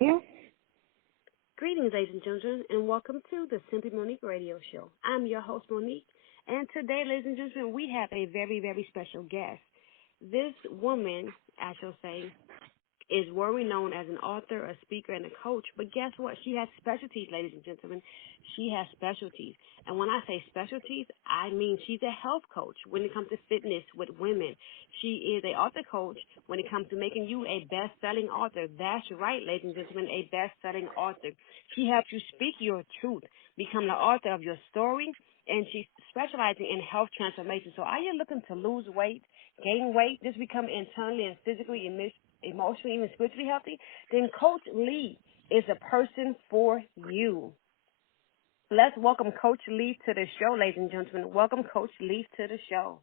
Yeah. Greetings, ladies and gentlemen, and welcome to the Simply Monique Radio Show. I'm your host, Monique, and today, ladies and gentlemen, we have a very, very special guest. This woman, I shall say, is worldly known as an author, a speaker, and a coach. But guess what? She has specialties, ladies and gentlemen. She has specialties. And when I say specialties, I mean she's a health coach when it comes to fitness with women. She is a author coach when it comes to making you a best-selling author. That's right, ladies and gentlemen, a best-selling author. She helps you speak your truth, become the author of your story, and she's specializing in health transformation. So are you looking to lose weight, gain weight, just become internally and physically emotionally, even spiritually healthy, then Coach Lee is a person for you. Let's welcome Coach Lee to the show, ladies and gentlemen. Welcome Coach Lee to the show.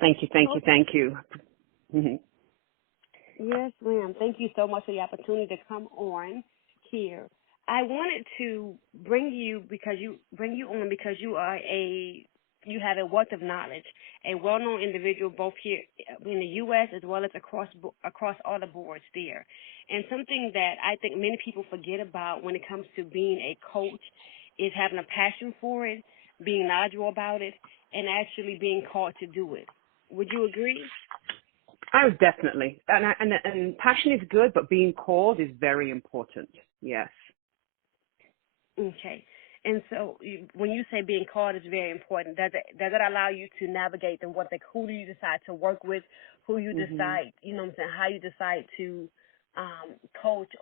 Thank you, thank you, Coach, thank you. Mhm. yes, ma'am. Thank you so much for the opportunity to come on here. I wanted to bring you on because you have a wealth of knowledge, a well-known individual both here in the U.S. as well as across all the boards there. And something that I think many people forget about when it comes to being a coach is having a passion for it, being knowledgeable about it, and actually being called to do it. Would you agree? Oh, definitely. And passion is good, but being called is very important. Yes. Okay. And so when you say being called is very important, does it allow you to navigate and who do you decide to work with, who you hmm decide, you know what I'm saying, how you decide to coach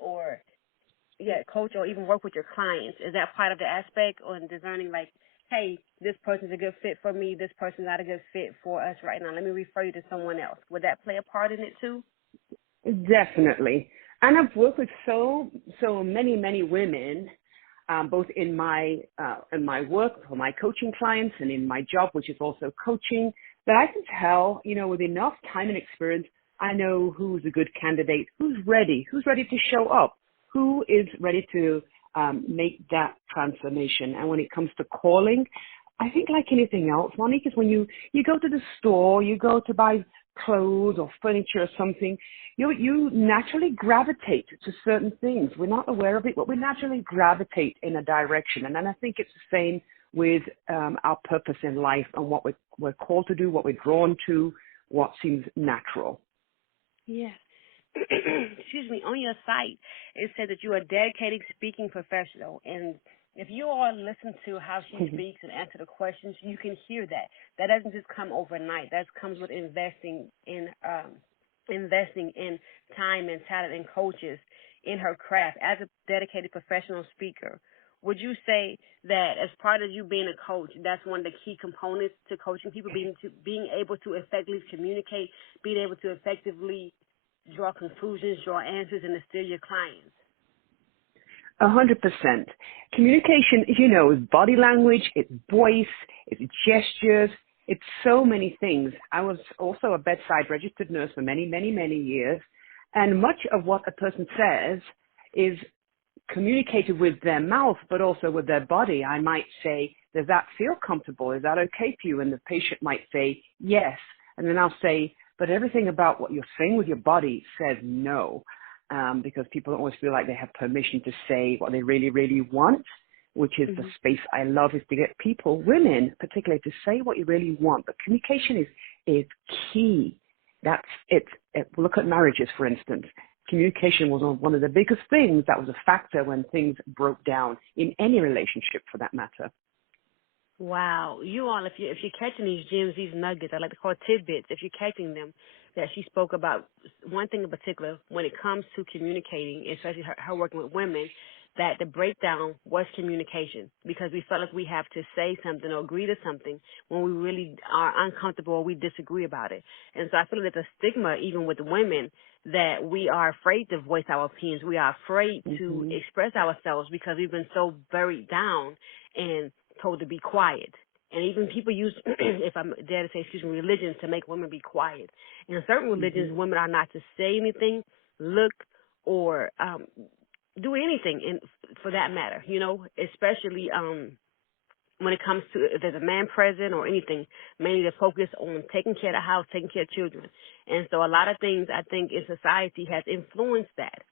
coach or even work with your clients? Is that part of the aspect on discerning like, hey, this person's a good fit for me, this person's not a good fit for us right now. Let me refer you to someone else. Would that play a part in it too? Definitely. And I've worked with so many women, both in my work for my coaching clients and in my job, which is also coaching, that I can tell, with enough time and experience, I know who's a good candidate, who's ready to show up, who is ready to make that transformation. And when it comes to calling, I think like anything else, Monique, is when you go to the store, you go to buy clothes or furniture or something, you naturally gravitate to certain things. We're not aware of it, but we naturally gravitate in a direction. And then I think it's the same with our purpose in life and what we're called to do, what we're drawn to, what seems natural. Yes. Excuse me, on your site, it said that you're a dedicated speaking professional. And if you all listen to how she speaks and answer the questions, you can hear that. That doesn't just come overnight. That comes with investing in time and talent and coaches in her craft as a dedicated professional speaker. Would you say that as part of you being a coach, that's one of the key components to coaching people, being able to effectively communicate, being able to effectively draw conclusions, draw answers, and instill your clients? 100%. Communication, is body language, it's voice, it's gestures, it's so many things. I was also a bedside registered nurse for many years, and much of what a person says is communicated with their mouth, but also with their body. I might say, does that feel comfortable? Is that okay for you? And the patient might say, yes. And then I'll say, but everything about what you're saying with your body says no. Because people don't always feel like they have permission to say what they really want, which is the Mm-hmm. space I love, is to get people, women particularly, to say what you really want. But communication is key. That's it. Look at marriages, for instance. Communication was one of the biggest things that was a factor when things broke down in any relationship, for that matter. Wow, you all, if you're catching these gems, these nuggets, I like to call tidbits. If you're catching them, that she spoke about one thing in particular when it comes to communicating, especially her working with women, that the breakdown was communication because we felt like we have to say something or agree to something when we really are uncomfortable or we disagree about it. And so I feel like there's a stigma even with women that we are afraid to voice our opinions. We are afraid to hmm express ourselves because we've been so buried down and told to be quiet. And even people use, if I'm dare to say, religions to make women be quiet. In certain religions, hmm women are not to say anything, look, or do anything, for that matter, especially when it comes to if there's a man present or anything, mainly to focus on taking care of the house, taking care of children. And so a lot of things I think in society has influenced that,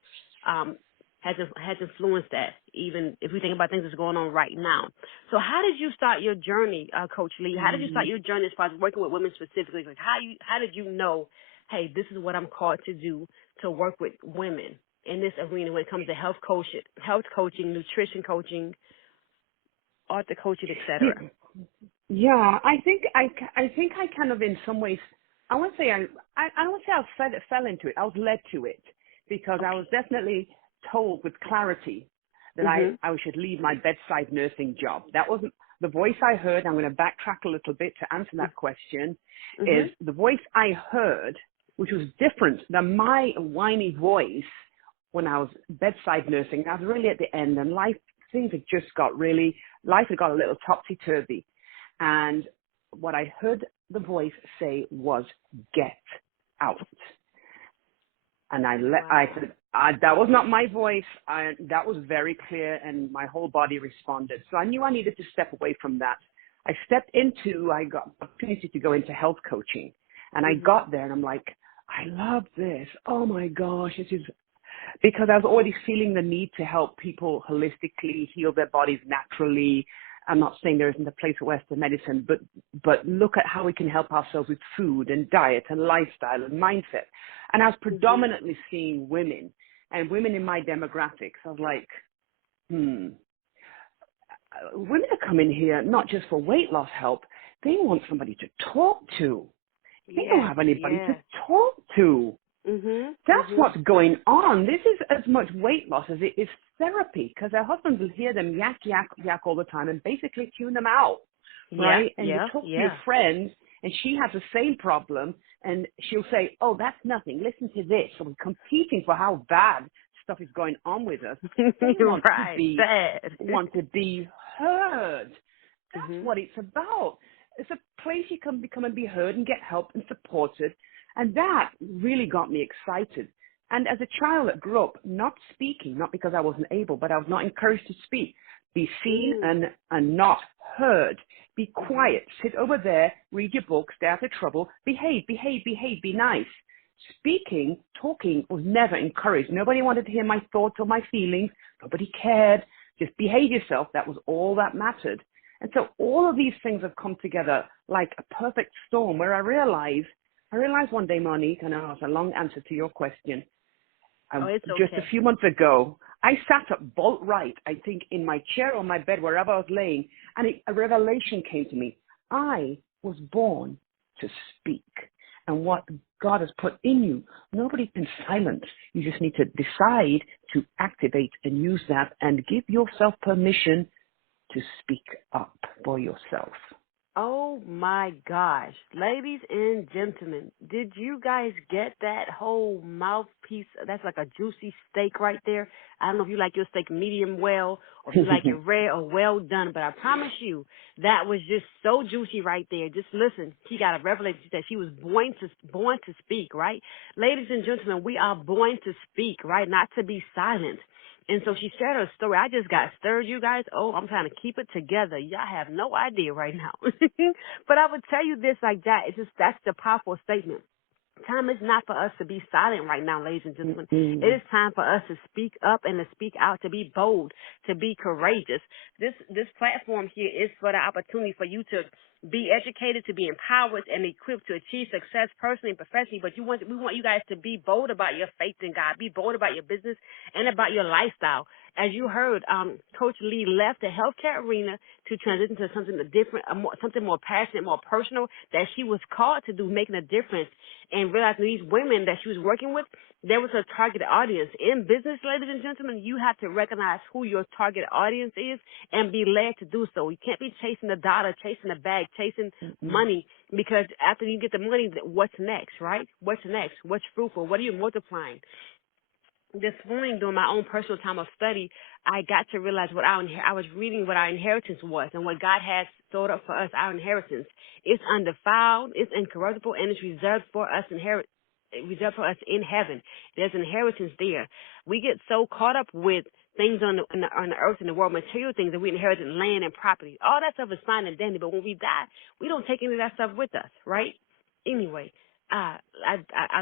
has influenced that, even if we think about things that's going on right now. So how did you start your journey, Coach Lee? How did you start your journey as far as working with women specifically? Like how did you know, hey, this is what I'm called to do, to work with women in this arena when it comes to health coaching, nutrition coaching, author coaching, etc.? Yeah, I think I kind of in some ways, I won't say I don't say I fell into it. I was led to it because I was definitely told with clarity that I should leave my bedside nursing job. That wasn't the voice I heard. I'm going to backtrack a little bit to answer that question. Is the voice I heard, which was different than my whiny voice when I was bedside nursing. I was really at the end, and life had got a little topsy-turvy. And what I heard the voice say was, get out. And I said, that was not my voice. That was very clear, and my whole body responded. So I knew I needed to step away from that. I got the opportunity to go into health coaching. And I got there, and I'm like, I love this. Oh, my gosh, this is... Because I was already feeling the need to help people holistically heal their bodies naturally. I'm not saying there isn't a place for Western medicine, but look at how we can help ourselves with food and diet and lifestyle and mindset. And I was predominantly seeing women, and women in my demographics. I was like, women are coming here not just for weight loss help. They want somebody to talk to. They don't have anybody to talk to. That's what's going on. This is as much weight loss as it is therapy, because their husbands will hear them yak all the time and basically tune them out, right? And you talk to your friends, and she has the same problem, and she'll say, oh, that's nothing. Listen to this. So we're competing for how bad stuff is going on with us. They want to be heard. That's what it's about. It's a place you can come and be heard and get help and supported. And that really got me excited. And as a child that grew up not speaking, not because I wasn't able, but I was not encouraged to speak, be seen and not heard. Be quiet. Sit over there, read your book, stay out of trouble, behave, be nice. Speaking, talking was never encouraged. Nobody wanted to hear my thoughts or my feelings. Nobody cared. Just behave yourself. That was all that mattered. And so all of these things have come together like a perfect storm where I realized one day, Monique, and it's a long answer to your question. Just a few months ago, I sat up bolt right, I think, in my chair or my bed, wherever I was laying, and a revelation came to me. I was born to speak. And what God has put in you, nobody can silence. You just need to decide to activate and use that and give yourself permission to speak up for yourself. Oh my gosh. Ladies and gentlemen, did you guys get that whole mouthpiece? That's like a juicy steak right there. I don't know if you like your steak medium well or if you like it rare or well done, but I promise you that was just so juicy right there. Just listen. She got a revelation that she was born to speak, right? Ladies and gentlemen, we are born to speak, right? Not to be silent. And so she shared her story. I just got stirred, you guys. Oh, I'm trying to keep it together. Y'all have no idea right now. But I would tell you this like that. That's the powerful statement. Time is not for us to be silent right now, ladies and gentlemen. It is time for us to speak up and to speak out, to be bold, to be courageous. This platform here is for the opportunity for you to be educated, to be empowered and equipped to achieve success personally and professionally. But we want you guys to be bold about your faith in God, be bold about your business and about your lifestyle. As you heard, Coach Lee left the healthcare arena to transition to something different, something more passionate, more personal, that she was called to do, making a difference, and realizing these women that she was working with, there was a target audience. In business, ladies and gentlemen, you have to recognize who your target audience is and be led to do so. You can't be chasing the dollar, chasing the bag, chasing money, because after you get the money, what's next, right? What's next? What's fruitful? What are you multiplying? This morning, during my own personal time of study, I got to realize I was reading what our inheritance was and what God has stored up for us, our inheritance. It's undefiled, it's incorruptible, and it's reserved for us in heaven. There's inheritance there. We get so caught up with things on the earth and the world, material things that we inherited, land and property. All that stuff is fine and dandy, but when we die, we don't take any of that stuff with us, right? Anyway, I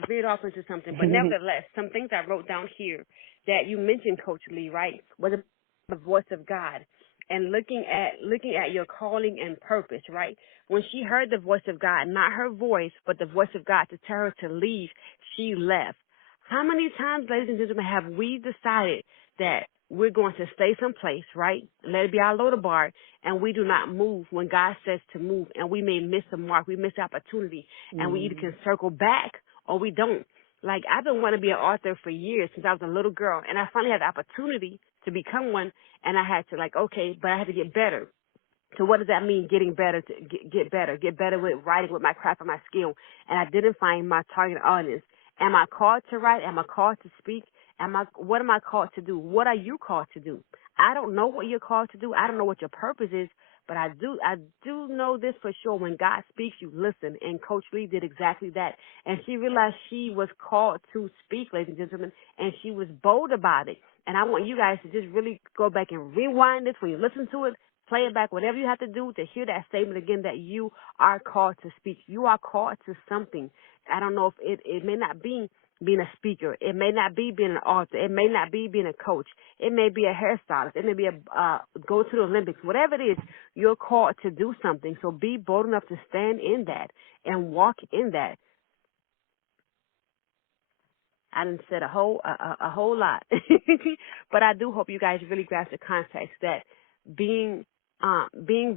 veered off into something, but nevertheless, some things I wrote down here that you mentioned, Coach Lee, right, was the voice of God and looking at your calling and purpose, right? When she heard the voice of God, not her voice, but the voice of God to tell her to leave, she left. How many times, ladies and gentlemen, have we decided that we're going to stay someplace, right? Let it be our loader bar, and we do not move when God says to move, and we may miss a mark, we miss opportunity, and we either can circle back or we don't. Like, I've been wanting to be an author for years since I was a little girl, and I finally had the opportunity to become one, and I had to, like, okay, but I had to get better. So what does that mean, getting better, to get better? Get better with writing, with my craft and my skill, and identifying my target audience. Am I called to write? Am I called to speak? What am I called to do? What are you called to do? I don't know what you're called to do. I don't know what your purpose is, but I do know this for sure. When God speaks, you listen. And Coach Lee did exactly that. And she realized she was called to speak, ladies and gentlemen, and she was bold about it. And I want you guys to just really go back and rewind this when you listen to it. Play it back, whatever you have to do to hear that statement again, that you are called to speak. You are called to something. I don't know if it may not be being a speaker. It may not be being an author. It may not be being a coach. It may be a hairstylist. It may be go to the Olympics. Whatever it is, you're called to do something. So be bold enough to stand in that and walk in that. I done said a whole lot, but I do hope you guys really grasp the context that being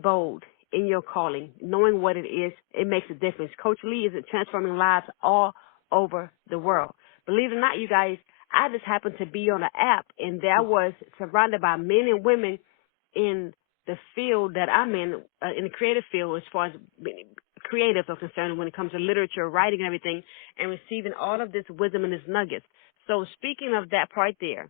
bold in your calling, knowing what it is, it makes a difference. Coach Lee is transforming lives all over the world. Believe it or not, you guys, I just happened to be on an app, and there I was surrounded by men and women in the field that I'm in the creative field, as far as creatives are concerned when it comes to literature, writing, and everything, and receiving all of this wisdom and this nuggets. So speaking of that part there,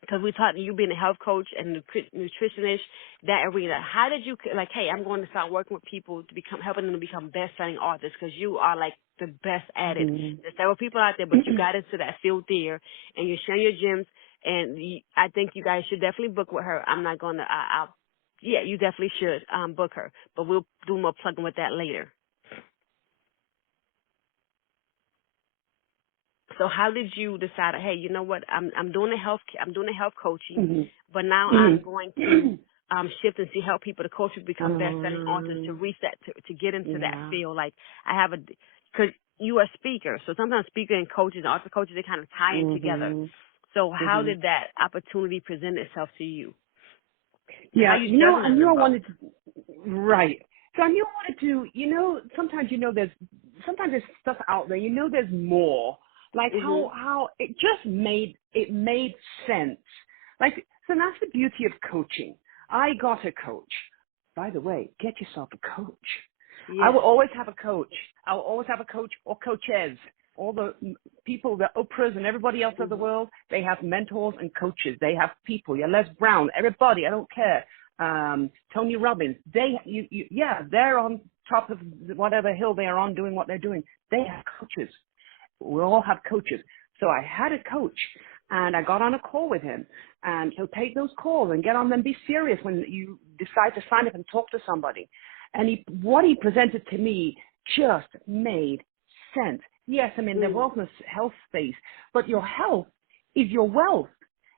because we talked you being a health coach and nutritionist, that arena. How did you, like, hey, I'm going to start working with people to helping them to become best-selling authors, because you are, like, the best at it. There's several people out there, but you got into that field there, and you're sharing your gems, and I think you guys should definitely book with her. I'm not going to, yeah, you definitely should book her, but we'll do more plugging with that later. So how did you decide, hey, you know what, I'm doing the health coaching, but now I'm going to shift and help people to coach to become best-selling authors, to reach that, to get into that field. Like, I have because you're a speaker, so sometimes speaker and coaches and author coaches, they kind of tie in together. So how did that opportunity present itself to you? Yeah, I knew I wanted to, right. So I knew I wanted to, sometimes there's stuff out there, there's more. Like how it just made sense. Like, so that's the beauty of coaching. I got a coach. By the way, get yourself a coach. Yes. I will always have a coach. I will always have a coach or coaches. All the people, the Oprahs and everybody else of the world, they have mentors and coaches. They have people. Yeah, Les Brown, everybody. I don't care. Tony Robbins. They're on top of whatever hill they are on, doing what they're doing. They have coaches. We all have coaches. So I had a coach, and I got on a call with him. And he'll take those calls and get on them, be serious when you decide to sign up and talk to somebody. And what he presented to me just made sense. Yes, I'm in the wellness health space, but your health is your wealth.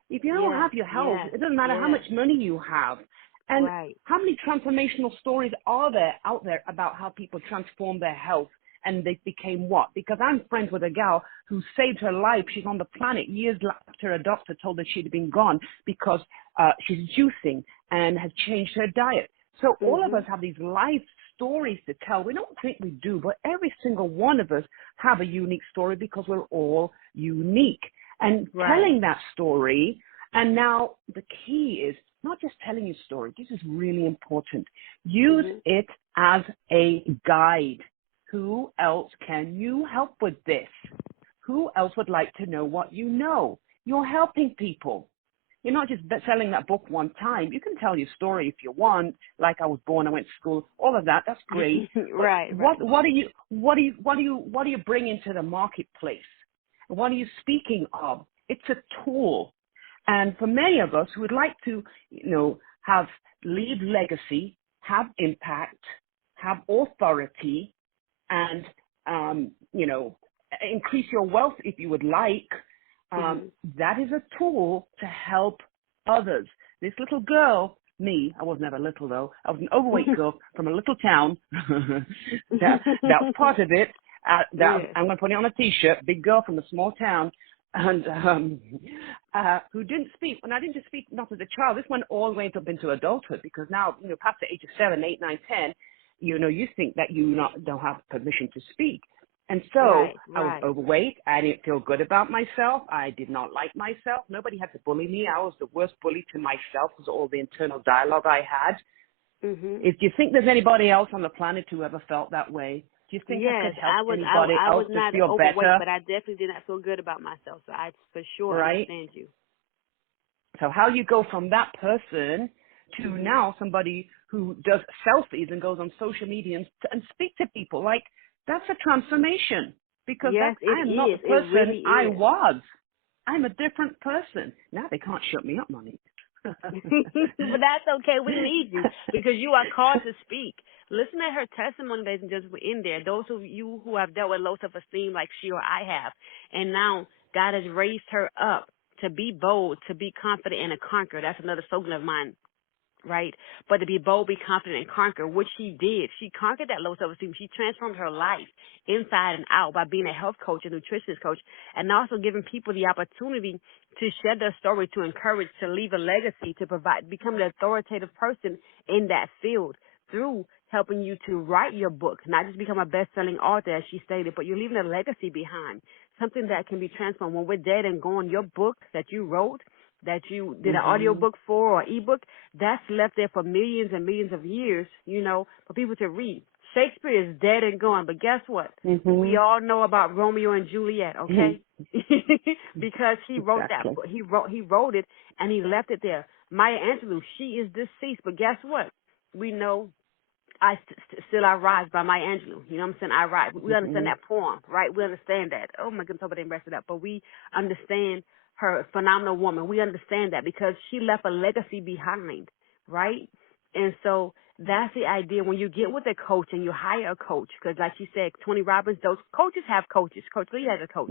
If you don't have your health, it doesn't matter how much money you have. And how many transformational stories are there out there about how people transform their health? And they became what? Because I'm friends with a gal who saved her life. She's on the planet years after her doctor told her she'd been gone because she's juicing and has changed her diet. So all of us have these life stories to tell. We don't think we do, but every single one of us have a unique story because we're all unique. And telling that story, and now the key is not just telling your story. This is really important. Use it as a guide. Who else can you help with this? Who else would like to know what you know? You're helping people. You're not just selling that book one time. You can tell your story if you want, like I was born, I went to school, all of that. That's great. What do you bring into the marketplace? What are you speaking of? It's a tool. And for many of us who would like to, leave legacy, have impact, have authority, and, increase your wealth if you would like, that is a tool to help others. This little girl, me, I was never little though, I was an overweight girl from a little town. that was part of it. I'm going to put it on a T-shirt, big girl from a small town, and who didn't speak. And I didn't just speak not as a child. This went all the way up into adulthood, because now, past the age of 7, 8, 9, 10, you think that you don't have permission to speak. And so right. I was overweight. I didn't feel good about myself. I did not like myself. Nobody had to bully me. I was the worst bully to myself because of all the internal dialogue I had. Do you think there's anybody else on the planet who ever felt that way? Do you think I could help anybody else to feel better? Overweight, but I definitely did not feel good about myself. So I for sure understand you. So how you go from that person to now somebody who does selfies and goes on social media and speak to people, like, that's a transformation, because I am not the person really I was. I'm a different person. Now they can't shut me up, Monique. But that's okay. We need you because you are called to speak. Listen to her testimony, ladies and gentlemen, in there. Those of you who have dealt with low self-esteem like she or I have, and now God has raised her up to be bold, to be confident, and a conqueror. That's another slogan of mine, right? But to be bold, be confident, and conquer, which she did. She conquered that low self-esteem. She transformed her life inside and out by being a health coach, a nutritionist coach, and also giving people the opportunity to share their story, to encourage, to leave a legacy, to provide, become an authoritative person in that field through helping you to write your book, not just become a best-selling author, as she stated, but you're leaving a legacy behind, something that can be transformed. When we're dead and gone, your book that you wrote, that you did an audio book for or ebook, that's left there for millions and millions of years, for people to read. Shakespeare is dead and gone, but guess what? We all know about Romeo and Juliet, okay? Because he wrote that book. He wrote it, and he left it there. Maya Angelou, she is deceased, but guess what? We know Still I Rise by Maya Angelou. You know what I'm saying? I Rise. We understand that poem, right? We understand that. Oh, my goodness, I hope I didn't mess it up. But we understand her, phenomenal woman. We understand that because she left a legacy behind, right? And so that's the idea. When you get with a coach and you hire a coach, because like she said, Tony Robbins, those coaches have coaches. Coach Lee has a coach.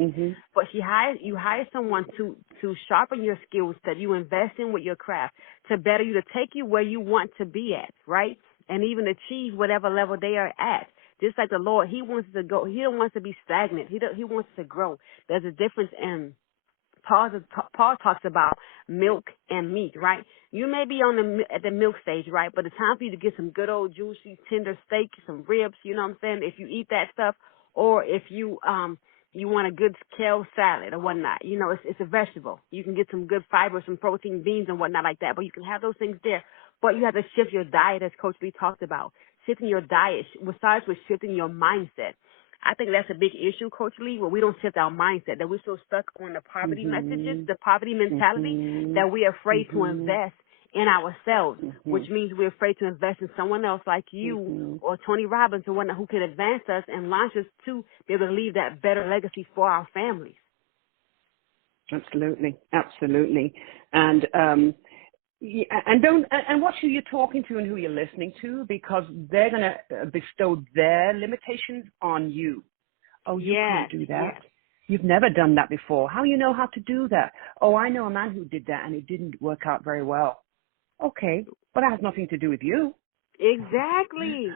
But you hire someone to sharpen your skills, that you invest in with your craft, to better you, to take you where you want to be at, right? And even achieve whatever level they are at. Just like the Lord, He wants us to go. He don't want us to be stagnant. He wants us to grow. There's a difference in Paul talks about milk and meat, right? You may be at the milk stage, right? But it's time for you to get some good old juicy, tender steak, some ribs, you know what I'm saying? If you eat that stuff, or if you want a good kale salad or whatnot, it's a vegetable. You can get some good fiber, some protein, beans and whatnot like that. But you can have those things there. But you have to shift your diet, as Coach Lee talked about. Shifting your diet starts with shifting your mindset. I think that's a big issue, Coach Lee, where we don't shift our mindset, that we're so stuck on the poverty messages, the poverty mentality, that we're afraid to invest in ourselves, which means we're afraid to invest in someone else like you or Tony Robbins or whatnot, who can advance us and launch us to be able to leave that better legacy for our families. Absolutely. And and watch who you're talking to and who you're listening to, because they're going to bestow their limitations on you. Oh, you can't do that. Yes. You've never done that before. How you know how to do that? Oh, I know a man who did that and it didn't work out very well. Okay, but that has nothing to do with you. Exactly.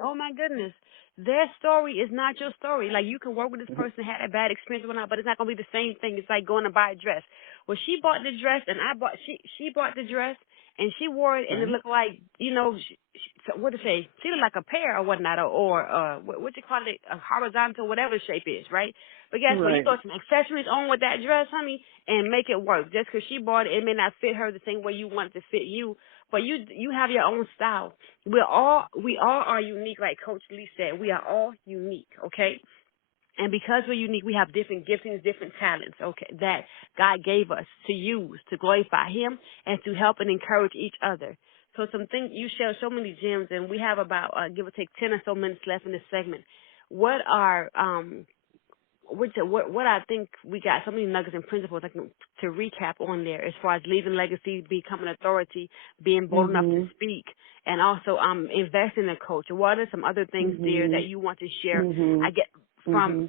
Oh my goodness. Their story is not your story. Like, you can work with this person, had a bad experience or whatnot, but it's not going to be the same thing. It's like going to buy a dress. Well, she bought the dress and she bought the dress and she wore it and it looked like, what to say? She looked like a pear or whatnot, or what you call it, a horizontal, whatever the shape is, right? But guess what? You throw some accessories on with that dress, honey, and make it work. Just because she bought it, it may not fit her the same way you want it to fit you. But you have your own style. We all are unique, like Coach Lee said. We are all unique, okay? And because we're unique, we have different giftings, different talents, okay, that God gave us to use to glorify Him and to help and encourage each other. So you share so many gems, and we have about give or take 10 or so minutes left in this segment. What are what I think we got so many nuggets and principles I can to recap on there as far as leaving legacy, becoming authority, being bold enough to Mhm. speak, and also investing in a coach. What are some other things there that Mhm. you want to share? I Mhm. get Mhm.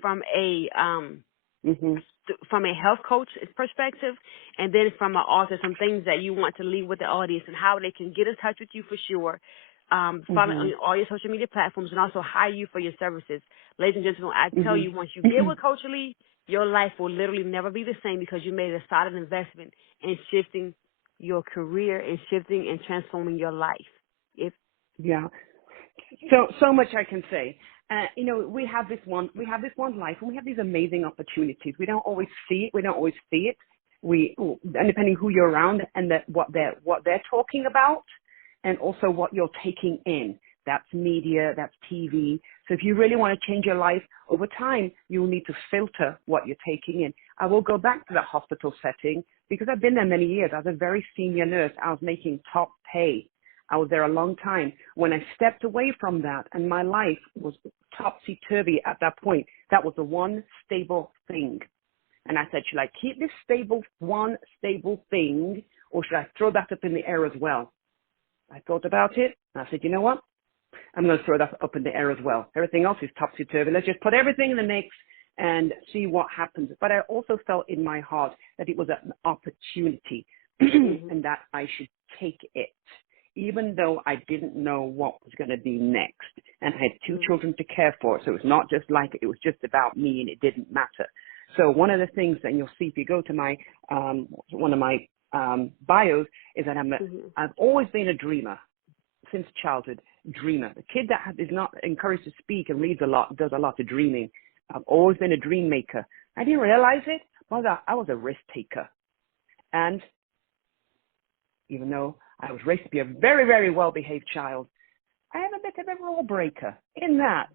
Mhm. from a health coach perspective, and then from an author, some things that you want to leave with the audience and how they can get in touch with you for sure. Follow on Mhm. all your social media platforms and also hire you for your services. Ladies and gentlemen, I tell Mhm. you, once you get with Coach Lee, your life will literally never be the same because you made a solid investment in shifting your career and shifting and transforming your life. If Yeah. So much I can say. We have this one life, and we have these amazing opportunities. We don't always see it. We don't always see it. And depending who you're around and what they're talking about, and also what you're taking in. That's media, that's TV. So if you really want to change your life over time, you'll need to filter what you're taking in. I will go back to that hospital setting because I've been there many years. I was a very senior nurse. I was making top pay. I was there a long time. When I stepped away from that and my life was topsy-turvy at that point, that was the one stable thing. And I said, should I keep this one stable thing, or should I throw that up in the air as well? I thought about it, and I said, you know what? I'm going to throw that up in the air as well. Everything else is topsy-turvy. Let's just put everything in the mix and see what happens. But I also felt in my heart that it was an opportunity and that I should take it, even though I didn't know what was going to be next. And I had two children to care for, so it was not just like it was just about me and it didn't matter. So one of the things, and you'll see if you go to my one of my bios, is that I've always been a dreamer since childhood. Dreamer, the kid that is not encouraged to speak and reads a lot, does a lot of dreaming. I've always been a dream maker. I didn't realize it, but I was a risk taker. And even though I was raised to be a very, very well-behaved child, I have a bit of a rule breaker in that.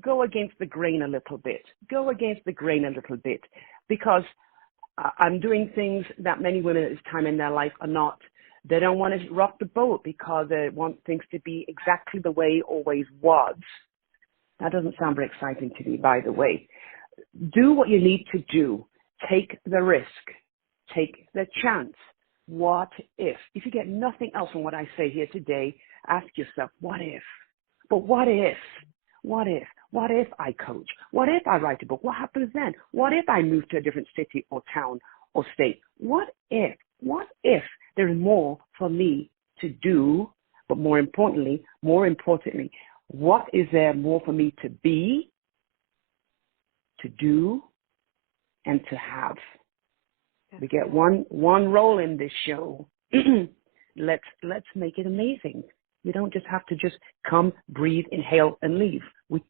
Go against the grain a little bit. Go against the grain a little bit, because I'm doing things that many women at this time in their life are not. They don't want to rock the boat because they want things to be exactly the way it always was. That doesn't sound very exciting to me, by the way. Do what you need to do. Take the risk. Take the chance. What if? If you get nothing else from what I say here today, ask yourself, what if? But what if? What if? What if I coach? What if I write a book? What happens then? What if I move to a different city or town or state? What if? What if there's more for me to do? But more importantly, what is there more for me to be, to do, and to have? We get one role in this show. Let's make it amazing. You don't just have to just come, breathe, inhale, and leave.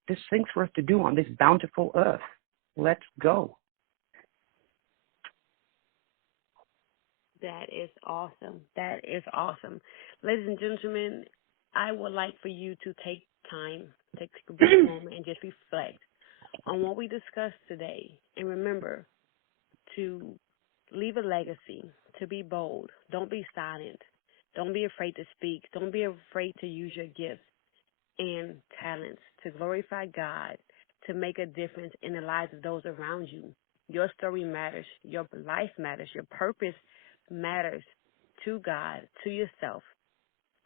There's things for us to do on this bountiful earth. Let's go. That is awesome. That is awesome. Ladies and gentlemen, I would like for you to take a brief moment and just reflect on what we discussed today. And remember to leave a legacy, to be bold. Don't be silent. Don't be afraid to speak. Don't be afraid to use your gifts and talents to glorify God, to make a difference in the lives of those around you. Your story matters. Your life matters. Your purpose matters to God, to yourself.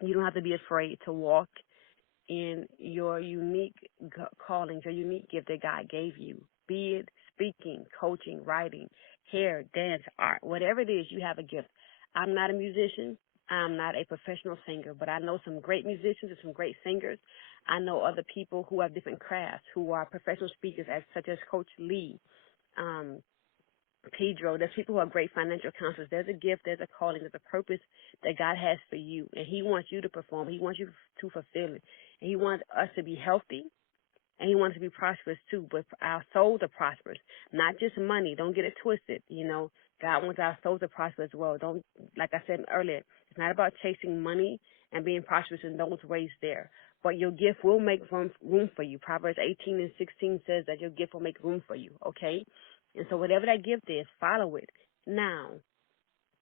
You don't have to be afraid to walk in your unique callings, your unique gift that God gave you, be it speaking, coaching, writing, hair, dance, art, whatever it is, you have a gift. I'm not a musician. I'm not a professional singer, but I know some great musicians and some great singers. I know other people who have different crafts, who are professional speakers, such as Coach Lee, Pedro. There's people who are great financial counselors. There's a gift, there's a calling, there's a purpose that God has for you, and He wants you to perform. He wants you to fulfill it. And He wants us to be healthy, and He wants to be prosperous too. But our souls are prosperous, not just money. Don't get it twisted. God wants our souls to prosper as well. Don't, like I said earlier, it's not about chasing money and being prosperous in those ways there. But your gift will make room for you. Proverbs 18:16 says that your gift will make room for you, okay? And so whatever that gift is, follow it. Now,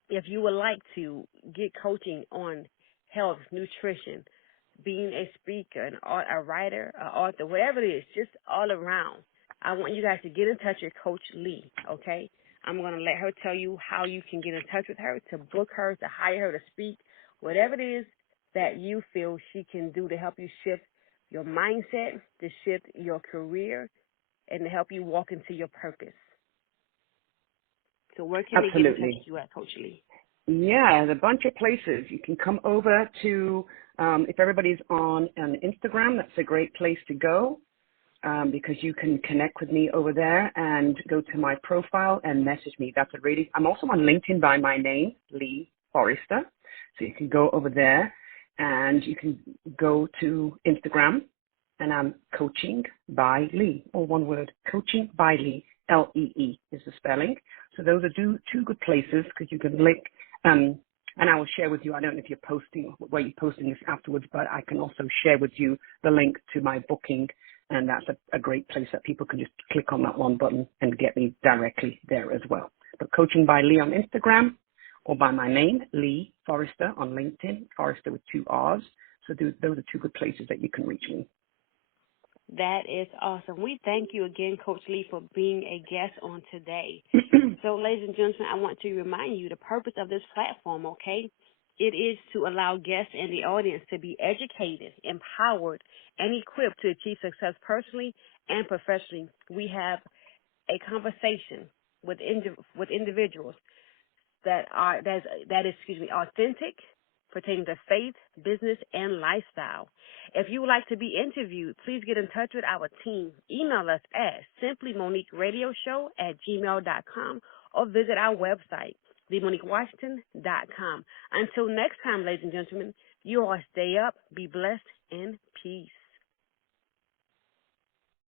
if you would like to get coaching on health, nutrition, being a speaker, a writer, an author, whatever it is, just all around, I want you guys to get in touch with Coach Lee, okay? I'm going to let her tell you how you can get in touch with her, to book her, to hire her to speak, whatever it is that you feel she can do to help you shift your mindset, to shift your career, and to help you walk into your purpose. So where can they get in touch with you at, Coach Lee? Yeah, there's a bunch of places. You can come over to, if everybody's on Instagram, that's a great place to go. Because you can connect with me over there and go to my profile and message me. I'm also on LinkedIn by my name, Lee Forrester. So you can go over there and you can go to Instagram, and I'm Coaching by Lee, or one word, Coaching by Lee, Lee is the spelling. So those are two good places because you can link, and I will share with you, I don't know if you're posting, where you're posting this afterwards, but I can also share with you the link to my booking. And that's a great place that people can just click on that one button and get me directly there as well. But Coaching by Lee on Instagram, or by my name, Lee Forrester on LinkedIn, Forrester with 2 R's. So those are 2 good places that you can reach me. That is awesome. We thank you again, Coach Lee, for being a guest on today. So, ladies and gentlemen, I want to remind you the purpose of this platform, okay? It is to allow guests and the audience to be educated, empowered, and equipped to achieve success personally and professionally. We have a conversation with individuals that is authentic, pertaining to faith, business, and lifestyle. If you would like to be interviewed, please get in touch with our team. Email us at simplymoniqueradioshow@gmail.com or visit our website, themoniquewashington.com. Until next time, ladies and gentlemen, you all stay up, be blessed, and peace.